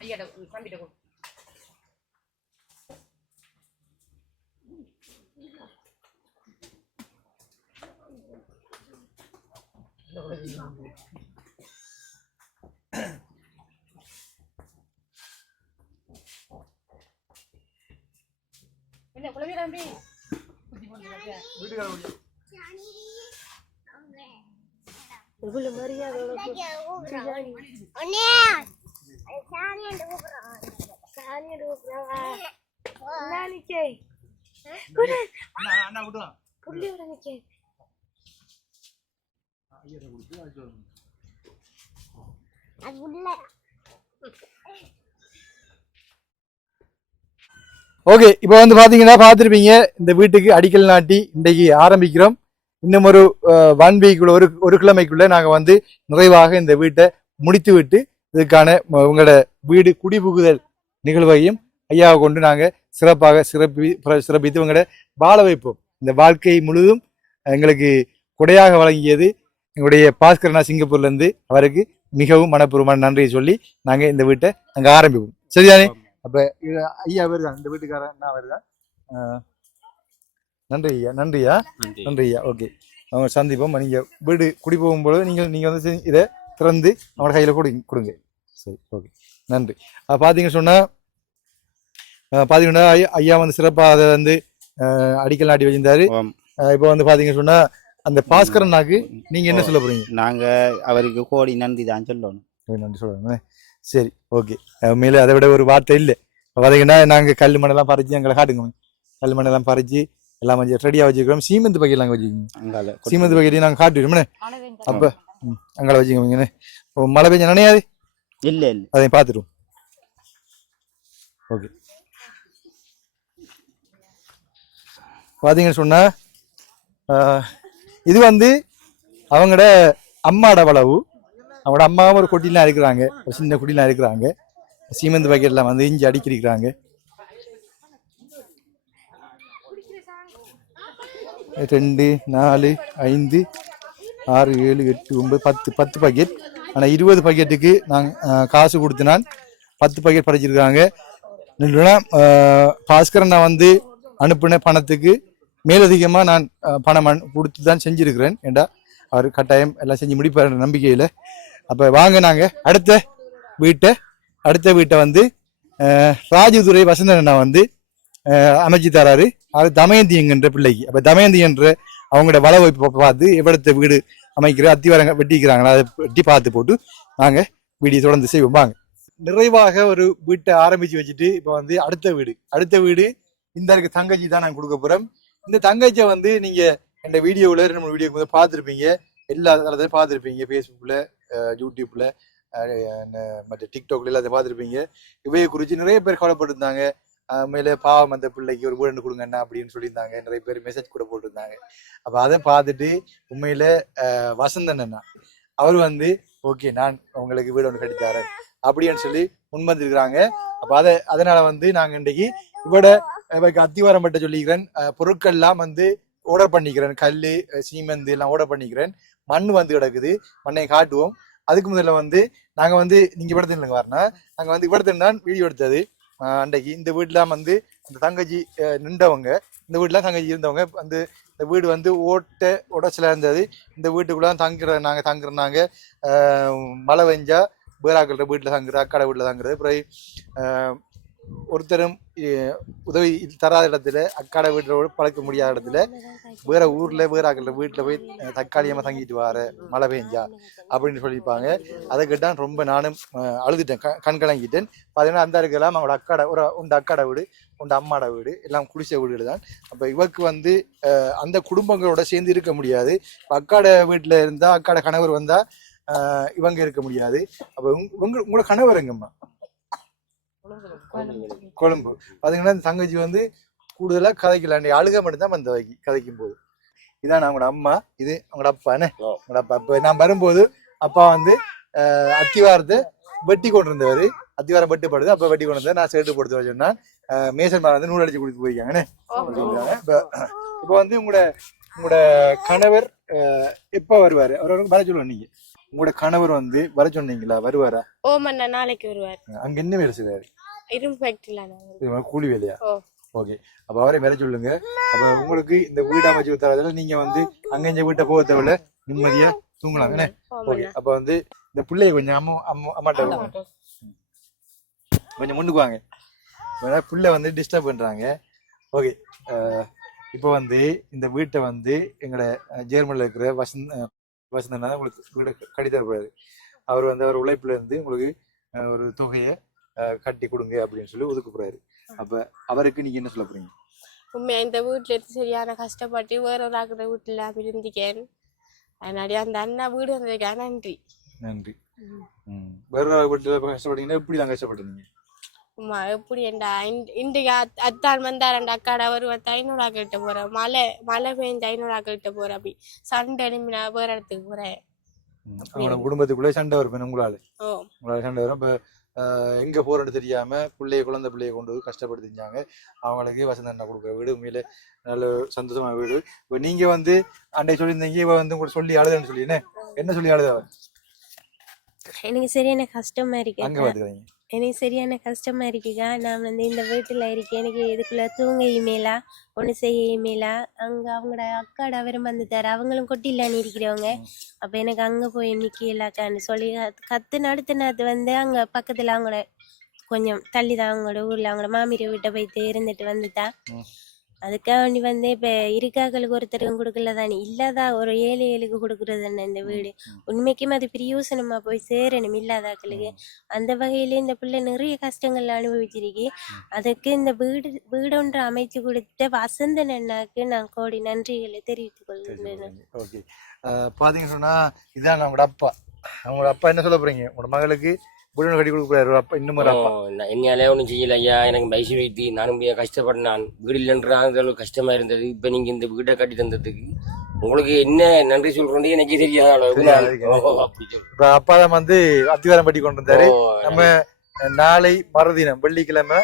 ஐயா தம்பிட்ட கொடு என்ன குழந்தை தம்பி இவ்வளவு மரியாதை ஓகே இப்போ வந்து பாத்தீங்கன்னா பார்த்துருப்பீங்க இந்த வீட்டுக்கு அடிக்கல் நாட்டி இன்றைக்கு ஆரம்பிக்கிறோம். இன்னும் ஒரு 1 வீக்குள்ள ஒரு கிழமைக்குள்ள நாங்க வந்து நிறைவாக இந்த வீட்டை முடித்து விட்டு இதுக்கான உங்களோட வீடு குடிபுகுதல் நிகழ்வையும் ஐயாவை கொண்டு நாங்க சிறப்பாக சிறப்பித்து உங்களோட வாழ வைப்போம். இந்த வாழ்க்கை முழுதும் எங்களுக்கு கொடையாக வழங்கியது எங்களுடைய பாஸ்கரனா சிங்கப்பூர்ல இருந்து அவருக்கு மிகவும் மனப்பூர்வமான நன்றியை சொல்லி நாங்க இந்த வீட்டை நாங்க ஆரம்பிப்போம். சரிதானே? அப்ப ஐயா வருதான் இந்த வீட்டுக்காரன் என்ன வருதான்? நன்றி ஐயா. நன்றி ஐயா. ஓகே, அவங்க சந்திப்போம். நீங்க வீடு குடி போகும்போது நீங்க வந்து இதை திறந்து அவங்களோட கையில கொடுங்க. சரி, ஓகே, நன்றி. பாத்தீங்கன்னா ஐயா வந்து சிறப்பாக அதை வந்து அடிக்கல் நாட்டி வச்சிருந்தாரு. இப்போ வந்து பாத்தீங்கன்னு சொன்னா அந்த பாஸ்கரனாக்கு நீங்க என்ன சொல்ல போறீங்க? நாங்க அவருக்கு கோடி நன்றி தான் சொல்லணும். நன்றி சொல்லுங்க. சரி, ஓகே. உண்மையில அதை விட ஒரு வார்த்தை இல்லை. பாத்தீங்கன்னா நாங்க கல் மண்ணெல்லாம் பறிச்சு எங்களை காட்டுங்க. கல் மண்ணெல்லாம் பறிச்சு எல்லாம் கொஞ்சம் ரெடியா வச்சுக்கிறோம். சீமெந்து பக்கெட் நாங்க வச்சுக்கோங்க. சீமெந்து பக்கெட்டையும் நாங்க காட்டுவோம். அப்ப அங்கே வச்சுக்கோங்க. மழை பெஞ்ச நினையாது இல்ல இல்ல, அதையும் பார்த்துருவோம். ஓகே, பாத்தீங்கன்னு சொன்னா இது வந்து அவங்களோட அம்மாட வளவு. அவங்களோட அம்மாவும் ஒரு கொட்டிலாம் இருக்கிறாங்க, ஒரு சின்ன குட்டிலாம் இருக்கிறாங்க. சீமெந்து பக்கெட்லாம் வந்து இஞ்சி அடிக்கிறாங்க. 2 4 5 6 7 8 9 10 பாக்கெட். ஆனால் 20 பாக்கெட்டுக்கு நாங்கள் காசு கொடுத்து நான் 10 பாக்கெட் படைச்சிருக்காங்க. பாஸ்கரன் நான் வந்து அனுப்பின பணத்துக்கு மேலதிகமாக நான் பணம் கொடுத்து தான் செஞ்சுருக்கிறேன். ஏண்டா அவர் கட்டாயம் எல்லாம் செஞ்சு முடிப்பார் நம்பிக்கையில். அப்போ வாங்க நாங்கள் அடுத்த வீட்டை வந்து ராஜதுரை வசந்தன் அண்ணா வந்து அமைச்சு தராரு. அது தமயந்தி என்கின்ற பிள்ளைக்கு. அப்போ தமயந்தி என்ற அவங்களோட வளவை பார்த்து எவ்வளத்த வீடு அமைக்கிற அத்திவாரங்க வெட்டிக்கிறாங்களா, அதை வெட்டி பார்த்து போட்டு நாங்கள் வீடியோ தொடர்ந்து செய்வோம். வாங்க. நிறைவாக ஒரு வீட்டை ஆரம்பிச்சு வச்சுட்டு இப்போ வந்து அடுத்த வீடு இந்த இருக்கு தங்கச்சி தான் நாங்கள் கொடுக்க போகிறோம். இந்த தங்கச்சியை வந்து நீங்கள் இந்த வீடியோவில் 2-3 வீடியோக்கு வந்து பார்த்துருப்பீங்க. எல்லா தளத்தையும் பார்த்துருப்பீங்க. ஃபேஸ்புக்கில், யூடியூப்பில், மற்ற டிக்டாக்ல எல்லாத்தையும் பார்த்துருப்பீங்க. இவையை குறித்து நிறைய பேர் கவலைப்பட்டிருந்தாங்க. மேலே பாவம் அந்த பிள்ளைக்கு ஒரு வீடு கொடுங்கண்ணா அப்படின்னு சொல்லியிருந்தாங்க. நிறைய பேர் மெசேஜ் கூட போட்டிருந்தாங்க. அப்போ அதை பார்த்துட்டு உண்மையில வசந்தன் அண்ணா அவர் வந்து ஓகே நான் உங்களுக்கு வீடு ஒன்று கட்டித்தாரேன் அப்படின்னு சொல்லி முன்வந்திருக்கிறாங்க. அப்போ அதனால வந்து நாங்கள் இன்றைக்கு இவருக்கு அத்திவாரம் பட்ட சொல்லிக்கிறேன். பொருட்கள்லாம் வந்து ஆர்டர் பண்ணிக்கிறேன். கல் சீமெந்து எல்லாம் ஆர்டர் பண்ணிக்கிறேன். மண் வந்து கிடக்குது, மண்ணை காட்டுவோம். அதுக்கு முதல்ல வந்து நாங்கள் வந்து நீங்கள் இவ்வளோத்துக்கு வரனா நாங்கள் வந்து இவ்வளோத்துக்கு தான் வீடியோ எடுத்தது. அன்றைக்கு இந்த வீட்டுலாம் வந்து அந்த தங்கச்சி நின்றவங்க, இந்த வீட்டுலாம் தங்கச்சி இருந்தவங்க வந்து இந்த வீடு வந்து உடச்சல இருந்தது. இந்த வீட்டுக்குள்ள நாங்கள் தங்குறாங்க. மழை பெஞ்சா பேராக்கள வீட்டில் தங்குறது, அக்காட வீட்டில் தங்குறது. அப்புறம் ஒருத்தரும் உதவி தராத இடத்துல, அக்காட வீட்டில் பழக்க முடியாத இடத்துல வேற ஊர்ல வேறாக்கள வீட்டுல போய் தற்காலிகமா தங்கிட்டு வர மழை பெஞ்சா அப்படின்னு சொல்லியிருப்பாங்க. அதை கேட்டான் ரொம்ப நானும் அழுதுட்டேன், கண் கலங்கிட்டேன். பார்த்தீங்கன்னா அந்த இருக்கலாம் அவங்களோட அக்காட உண்ட அக்காட வீடு, உண்ட அம்மாட வீடு, எல்லாம் குடிசை வீடுகள் தான். அப்ப இவருக்கு வந்து அந்த குடும்பங்களோட சேர்ந்து இருக்க முடியாது. அக்காட வீட்டுல இருந்தா, அக்காட கணவர் வந்தா இவங்க இருக்க முடியாது. அப்ப உங்களோட கணவர் எங்கம்மா? கொழும்பு. பாத்தீங்கன்னா தங்கச்சி வந்து கூடுதலா கதைக்கலாண்டி அழுக மட்டும்தான் வந்த வைக்கி கதைக்கும் போது. இதான் அவங்களோட அம்மா, இது அவங்களோட அப்பா. என்ன உங்களோட அப்பா? இப்ப நான் வரும்போது அப்பா வந்து அத்திவாரத்தை வெட்டி கொண்டு இருந்தவர். அத்திவாரம் வெட்டுப்படுது, அப்ப வெட்டி கொண்டு வந்தார். நான் சேர்த்து போடுத்து வச்சோம்னா மேசன் வந்து நூல் அடிச்சு கொடுத்து போயிருக்காங்க. இப்ப வந்து உங்களோட கணவர் எப்ப வருவாரு? அவர் வர சொல்லுவோம். நீங்க உங்களோட கணவர் வந்து வர சொன்னீங்களா? வருவாரா? ஓமண்ணா நாளைக்கு வருவார். அங்க என்ன வேலை செய்வாரு? இரும்பு ஃபேக்டரியில. கூலி வேலையா? ஓகே. அப்ப அவரை வர சொல்லுங்க. அப்ப உங்களுக்கு இந்த வீடு அமைச்சு தரதுல நீங்க வந்து அங்க இந்த வீட்டை போக தேவையில்ல, நிம்மதியா தூங்கலாம். என்ன? ஓகே. அப்ப வந்து இந்த பிள்ளைய கொஞ்சம் அம்மாட்ட கொஞ்சம் முன்னுக்கு வாங்க. பிள்ளை வந்து டிஸ்டர்ப் பண்றாங்க. ஓகே. இப்போ வந்து இந்த வீட்டை வந்து எங்களோட ஜெர்மனில இருக்கிற வசந்தனா உங்களுக்கு வீடை கட்டி தரக்கூடாது. அவர் வந்து அவர் உழைப்புல இருந்து உங்களுக்கு ஒரு தொகையை கட்டி கொடுங்க அப்படின்னு சொல்லி ஒதுக்கப்படுறாரு. அப்ப அவருக்கு நீங்க என்ன சொல்ல போறீங்க? உண்மையா இந்த வீட்டுல இருந்து சரியான கஷ்டப்பட்டு வேற ஒரு ஆக்கிற வீட்டுல இருந்திக்கேன். அதனால அந்த அண்ணா வீடு வந்ததுக்கா நன்றி. நன்றி. வேற வீட்டுல கஷ்டப்பட்டீங்கன்னா எப்படி தான் கஷ்டப்பட்டீங்க? உமா எப்படி இன்றைக்கு அத்தான் வந்தார். அந்த அக்காட ஒரு 500 ஆக்கிட்ட போறேன். மழை பெஞ்சு 500 ஆக்கிட்ட போறேன். அப்படி சண்டை எழுப்பி நான் வேற இடத்துக்கு போறேன். அவங்களோட குடும்பத்துக்குள்ளே சண்டை வரும் உங்களால சண்டை வரும். இப்ப எங்க போறன்னு தெரியாம குழந்தை பிள்ளைய கொண்டு போய் கஷ்டப்படுத்திஞ்சாங்க. அவங்களுக்கு வசந்தண்ணா கொடுக்குற வீடு உண்மையில நல்ல சந்தோஷமான வீடு. இப்ப நீங்க வந்து அன்றைக்கு சொல்லியிருந்தீங்க, இவ வந்து உங்களுக்கு சொல்லி அழுதுன்னு சொல்லி என்ன சொல்லி அழுத? எனக்கு சரியான கஷ்டமா இருக்கு. அங்க பாத்துக்கிறீங்க. எனக்கு சரியான கஷ்டமா இருக்குக்கா. நான் வந்து இந்த வீட்டுல இருக்கேன். எனக்கு இதுக்குள்ள தூங்க இமேலா ஒண்ணு செய்ய இமேலா. அங்க அவங்களோட அக்காட அவரும் வந்துட்டாரு. அவங்களும் கொட்டிலான்னு இருக்கிறவங்க. அப்ப எனக்கு அங்க போய் நிக்கலாக்கான்னு சொல்லி கத்து நடத்தினது வந்து அங்க பக்கத்துல அவங்களோட கொஞ்சம் தள்ளிதான் அவங்களோட ஊர்ல அவங்களோட மாமியார் வீட்டை போயிட்டு இருந்துட்டு வந்துட்டா. அதுக்காக வேண்டி வந்து இப்ப இருக்காக்களுக்கு ஒருத்தருக்கும் கொடுக்கல தானே, இல்லாதா ஒரு ஏழைகளுக்கு கொடுக்கறது தானே இந்த வீடு. உண்மைக்குமே அது பிரியோசனமா போய் சேரணும் இல்லாதாக்களுக்கு. அந்த வகையில இந்த பிள்ளை நிறைய கஷ்டங்கள் அனுபவிச்சிருக்கு. அதுக்கு இந்த வீடொன்று அமைச்சு கொடுத்த வசந்தன் அண்ணாக்கு நான் கோடி நன்றிகளை தெரிவித்துக் கொள்கிறேன். ஓகே. பாத்தீங்க சொன்னா இதான் அவங்களோட அப்பா. அவங்களோட அப்பா என்ன சொல்ல போறீங்க? உங்களோட மகளுக்கு வீடு கட்டி கொடுக்குறாரு அப்பா. இன்னும் என்னையாலே ஒன்றும் செய்யல ஐயா. எனக்கு வயசு வைத்து நானும் கஷ்டப்பட்டேன். வீடு இல்லைன்ற கஷ்டமா இருந்தது. இப்ப நீங்க இந்த வீட்டை கட்டி தந்ததுக்கு உங்களுக்கு என்ன நன்றி சொல்றோம் எனக்கு தெரியாது. அப்பா தான் வந்து அத்திவாரம் பட்டி கொண்டு வந்தாரு. நம்ம நாளை மறுதினம் வெள்ளிக்கிழமை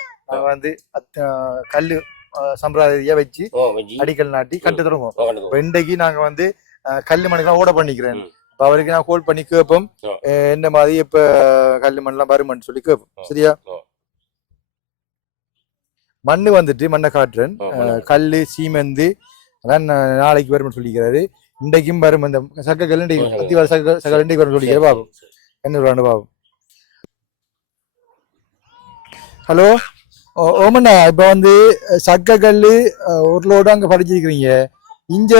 வந்து கல்லு சம்பிரதாய வச்சு அடிக்கல் நாட்டி கட்டு தொடங்குவோம். இன்றைக்கு நாங்க வந்து கல்லு மணிக்கெல்லாம் ஓட பண்ணிக்கிறேன். அவருக்கு நான் கால் பண்ணி கேட்போம் என்ன மாதிரி இப்ப கல்லு மண்ணெல்லாம் வருமானு சொல்லி கேட்போம். சரியா? மண்ணு வந்துட்டு மண்ணை காட்டுறேன். கல்லு சீமெந்து அதான் நாளைக்கு வரும்னு சொல்லிக்கிறாரு. இன்றைக்கும் வரும். அந்த சக்க கல் அத்திவார சக்கல் இன்றைக்கு வரும் சொல்லிக்கிறாரு. பாபு என்ன பாபு. ஹலோ ஓமண்ணா, இப்ப வந்து சக்க கல்லு ஒரு லோடு அங்க பறிச்சிருக்கிறீங்க. இங்க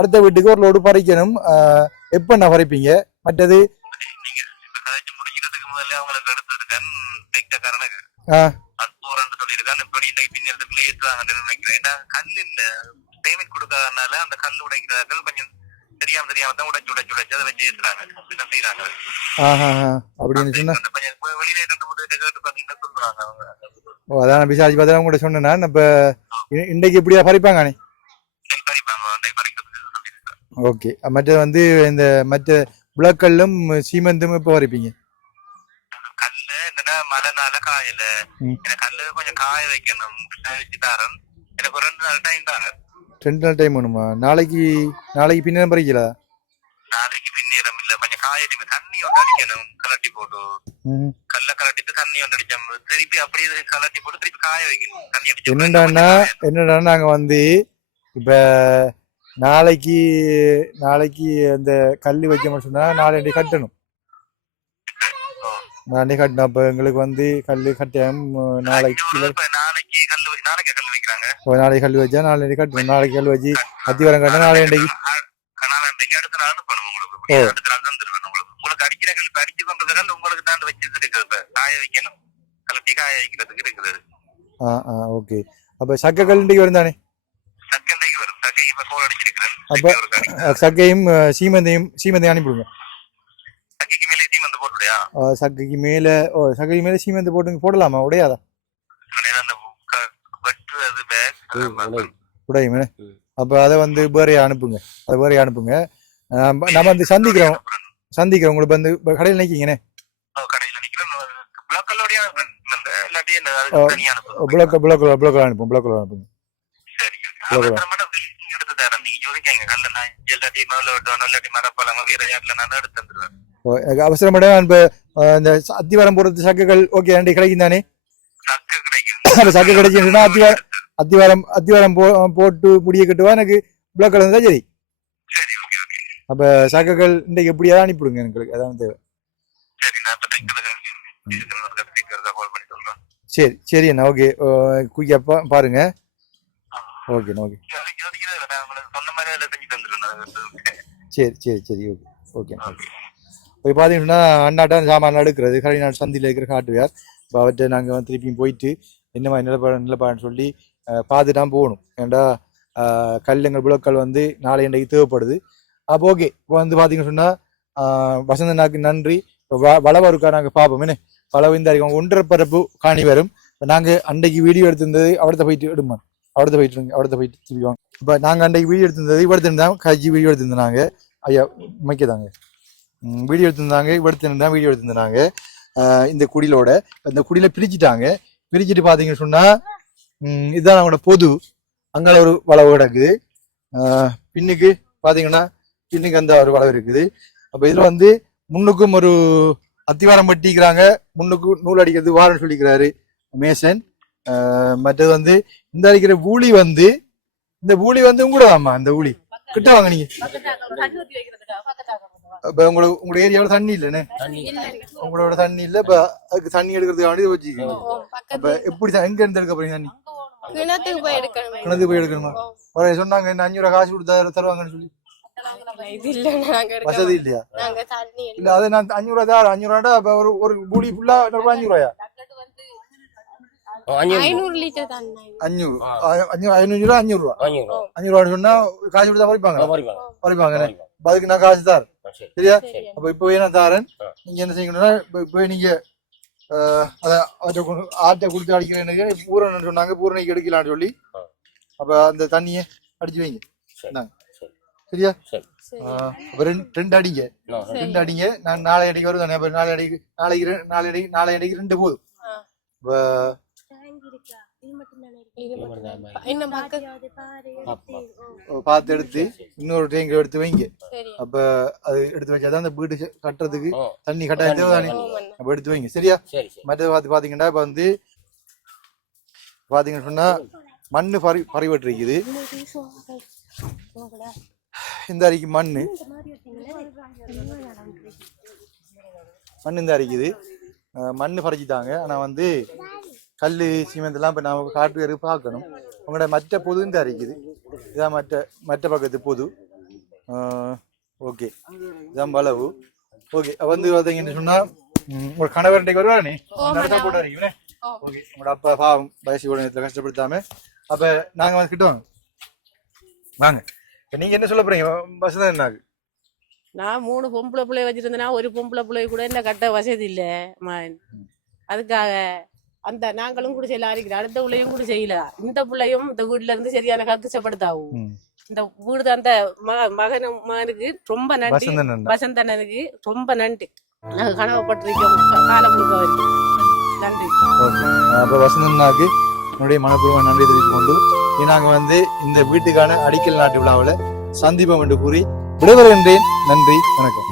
அடுத்த வீட்டுக்கு ஒரு லோடு பறிக்கணும். எப்ப நான் பறிப்பீங்க? மற்றது பேமெண்ட் கொடுக்காதனால அந்த கல் உடைக்கிறார்கள் கொஞ்சம் தெரியாம தான் உடைச்சு அதை வச்சு ஏத்துறாங்க. என்ன செய்யறாங்க அப்படின்னு சொன்னா வெளியில 2-3 கேட்டு பாத்தீங்கன்னா சொல்றாங்க அவங்க. ஓ அதான் விசாரிச்சு பார்த்தா கூட சொன்னேன். இப்ப இன்றைக்கு இப்படியா பறிப்பாங்க? ஓகே. மற்ற வந்து இந்த மற்ற புலக்கல்லும் சீமெந்தும் இப்போ வரைப்பீங்க? கல்லு என்னன்னா மழைனால காயல, எனக்கு கல்லு கொஞ்சம் காய வைக்கணும், வச்சு தரேன். எனக்கு ஒரு 2 நாள் டைம் தாங்க. 2 நாள் டைம் வேணுமா? நாளைக்கு பின்னேரம் பறிக்கல? நாளைக்கு பின்னேரம் இல்ல, கொஞ்சம் காயடிங்க. தண்ணி ஒன்று அடிக்கணும், கலட்டி போட்டு கல்ல கலட்டிட்டு தண்ணி ஒன்று அடிச்சோம், திருப்பி அப்படியே கலட்டி போட்டு திருப்பி காய வைக்கணும். தண்ணி அடிச்சு என்னடா நாங்க வந்து இப்ப நாளைக்கு அந்த கல் வைக்க சொன்னா நாளைக்கு கட்டணும். நாளைக்கு கட்டணும். அப்ப எங்களுக்கு வந்து கல் கட்டாயம் நாளைக்கு கல் வைக்கிறாங்க. நாளைக்கு கல் வச்சா நாளைக்கு கட்டணும். நாளைக்கு கல் வச்சு அத்திவாரம் கட்டணும். நாளைக்கு அடுத்த நாள் அனுப்பணும் உங்களுக்கு. அடுத்த நாள் தந்துருவேன் உங்களுக்கு. உங்களுக்கு அடிக்கிற கல் அடிச்சு கொண்ட கல் உங்களுக்கு தான் வச்சு இருக்கு, காய வைக்கணும், கலட்டி காய வைக்கிறதுக்கு இருக்குது. ஓகே. அப்ப சக்க கல் இன்றைக்கு வரும் தானே? சக்கண்டைக்கு வரும். சக்கை இப்ப கோல் அடிச்சிருக்கிறேன். அப்ப சக்கையும் சீமந்தையும் அனுப்பிவிடுங்க. சக்கைக்கு மேலே சீமந்து போட்டுடையா? சக்கைக்கு மேல சீமந்தை போட்டு போடலாமா? உடையாதா? உடையும். அப்ப அதை வந்து வேறையா அனுப்புங்க. நம்ம வந்து சந்திக்கிறோம் உங்களுக்கு வந்து கடையில் நிற்கிங்கண்ணே. புலோக்கல் அனுப்புங்க. அவசரப்பட இந்த அத்திவாரம் போடுறது சக்குகள் ஓகே ஆண்டி கிடைக்கும் தானே? சக்கு கிடைச்சுன்னா அத்திவாரம் போட்டு முடிய கட்டுவா எனக்கு புலோக்கல் இருந்தா சரி. அப்ப சக்குகள் இன்றைக்கு எப்படியாவது அனுப்பிவிடுங்க எங்களுக்கு, அதான் தேவை. சரி அண்ணா. ஓகே குயிக்கா பாருங்க. ஓகே சரி ஓகே. போய் பார்த்தீங்கன்னா அண்ணாட்டா சாமான் எடுக்கிறது கரைநாடு சந்தியில் இருக்கிற ஹார்ட்வேர். இப்போ அவர்கிட்ட நாங்கள் வந்து திருப்பியும் போயிட்டு என்ன மாதிரி நிலப்பாடுன்னு சொல்லி பார்த்துட்டான் போகணும். ஏன்டா கல்லுங்கள் புலக்கல் வந்து நாளை இன்றைக்கு தேவைப்படுது. அப்போ ஓகே. இப்போ வந்து பார்த்தீங்கன்னு சொன்னால் வசந்தனாக்கு நன்றி. வளவா இருக்கா நாங்கள் பார்ப்போம். என்ன வளவு இந்த 1.5 பரப்பு காணி வரும். நாங்கள் அன்றைக்கு வீடியோ எடுத்திருந்தது அவடத்த போயிட்டு எடுமா அவடத்த போயிட்டு திருப்பிவாங்க. இப்போ நாங்கள் அன்றைக்கு வீடியோ எடுத்திருந்தது இவடுத்திருந்தோம். கட்சி வீடியோ எடுத்திருந்தாங்க. ஐயா மைக்கதாங்க வீடியோ எடுத்திருந்தாங்க. இந்த குடிலோட இந்த குடியில பிரிச்சுட்டு பார்த்தீங்கன்னு சொன்னால் இதுதான் அவங்களோட பொது. அங்கே ஒரு வளவு கிடக்குது. பின்னுக்கு பார்த்தீங்கன்னா பின்னுக்கு அந்த ஒரு வளவு இருக்குது. அப்போ இதில் வந்து முன்னுக்கும் ஒரு அத்திவாரம் பட்டிக்கிறாங்க. முன்னுக்கு நூல் அடிக்கிறது வாரன்னு சொல்லிக்கிறாரு மேசன். மற்றது வந்து இந்த அடிக்கிற ஊழி வந்து இந்த ஊழி வந்து உங்களதாம்மா? இந்த ஊழி கிட்ட வாங்க நீங்க. இப்ப உங்களோட ஏரியாவில் தண்ணி இல்லைன்னு உங்களோட தண்ணி இல்ல. இப்ப அதுக்கு தண்ணி எடுக்கிறதுக்காண்டி வச்சுக்கோங்க. அப்ப எப்படி எங்க இருந்து எடுக்க போறீங்க தண்ணி? கிணத்துக்கு போய் எடுக்கணுமா? சொன்னாங்க 500 காசு கொடுத்தா தருவாங்கன்னு சொல்லி. வசதி இல்லையா? இல்ல அதை நான் 500 தான். 500 அப்ப ஒரு பூடி ஃபுல்லா 500 ரூபாயா? 500 லிட்டர் தண்ணி. 500 ரூபா சொன்னா காசு கொடுத்தா பறிப்பாங்க. அதுக்கு நான் காசு தார். சரியா? அப்ப இப்ப வேணா தாரன். நீங்க என்ன செய்யணும்னா இப்ப நீங்க ஆட்டை கொடுத்து அடிக்கிறேன் பூரணம் சொன்னாங்க. பூரணைக்கு எடுக்கலான்னு சொல்லி அப்ப அந்த தண்ணிய அடிச்சு வைங்க. சரியா? ரெண்டு அடிங்க. நான் 4 அடிக்கு வருதானே? அப்ப 4 அடிக்கு 2 போதும். பார்த்து எடுத்து இன்னொரு டேங்க் எடுத்து வைங்க. அப்ப அது எடுத்து வச்சாதான் அந்த வீடு கட்டுறதுக்கு தண்ணி கட்டாயம் தேவைதானே? அப்ப எடுத்து வைங்க. சரியா? மற்றது பாத்தீங்கன்னா இப்ப வந்து பாத்தீங்கன்னு சொன்னா மண்ணு பறிவட்டு இருக்குது. இந்த அரிக்கு மண்ணு இந்த அரிக்குது. மண்ணு பறிச்சுட்டாங்க. ஆனா வந்து கல் சிமெண்ட் எல்லாம் இப்போ நம்ம காட்டு பார்க்கணும். உங்களோட மற்ற பொது இந்த அரிக்குது. இதான் மற்ற பக்கத்து பொது. ஓகே இதான் வளவு. ஓகே வந்து பார்த்தீங்கன்னு சொன்னா உங்களோட கணவர் இன்றைக்கு வருவானே போட்டு அரிக்குமே. ஓகே உங்களோட அப்பா பாவம் வயசு நேரத்தில் கஷ்டப்படுத்தாம. அப்ப நாங்க வந்து கிட்டோம் வாங்க. நீங்க என்ன சொல்ல போறீங்க? வசந்தனாக்கு நான் 3 பொம்பளை பிள்ளை வச்சிருந்தேன்னா ஒரு பொம்பளை பிள்ளை கூட என்ன கட்ட வசதி இல்ல மகன். அதுக்காக அந்த நாங்களும் கூட செய்யல அறிக்கிறோம், அடுத்த பிள்ளையும் கூட செய்யல. இந்த பிள்ளையும் இந்த வீட்டுல இருந்து சரியான கஷ்டப்படுத்தாவும். இந்த வீடு அந்த மகனுக்கு ரொம்ப நன்றி, வசந்தனனுக்கு ரொம்ப நன்றி. நாங்க கனவுப்பட்டிருக்கோம் காலம் முழுக்க வரைக்கும். நன்றி. அப்ப வசந்தனாக்கு என்னுடைய மனப்பூர்வ நன்றி தெரிவித்துக் கொண்டு நாங்க இந்த வீட்டுக்கான அடிக்கல் நாட்டு விழாவில் சந்திப்போம் என்று கூறி விடைபெறுகின்றேன். நன்றி, வணக்கம்.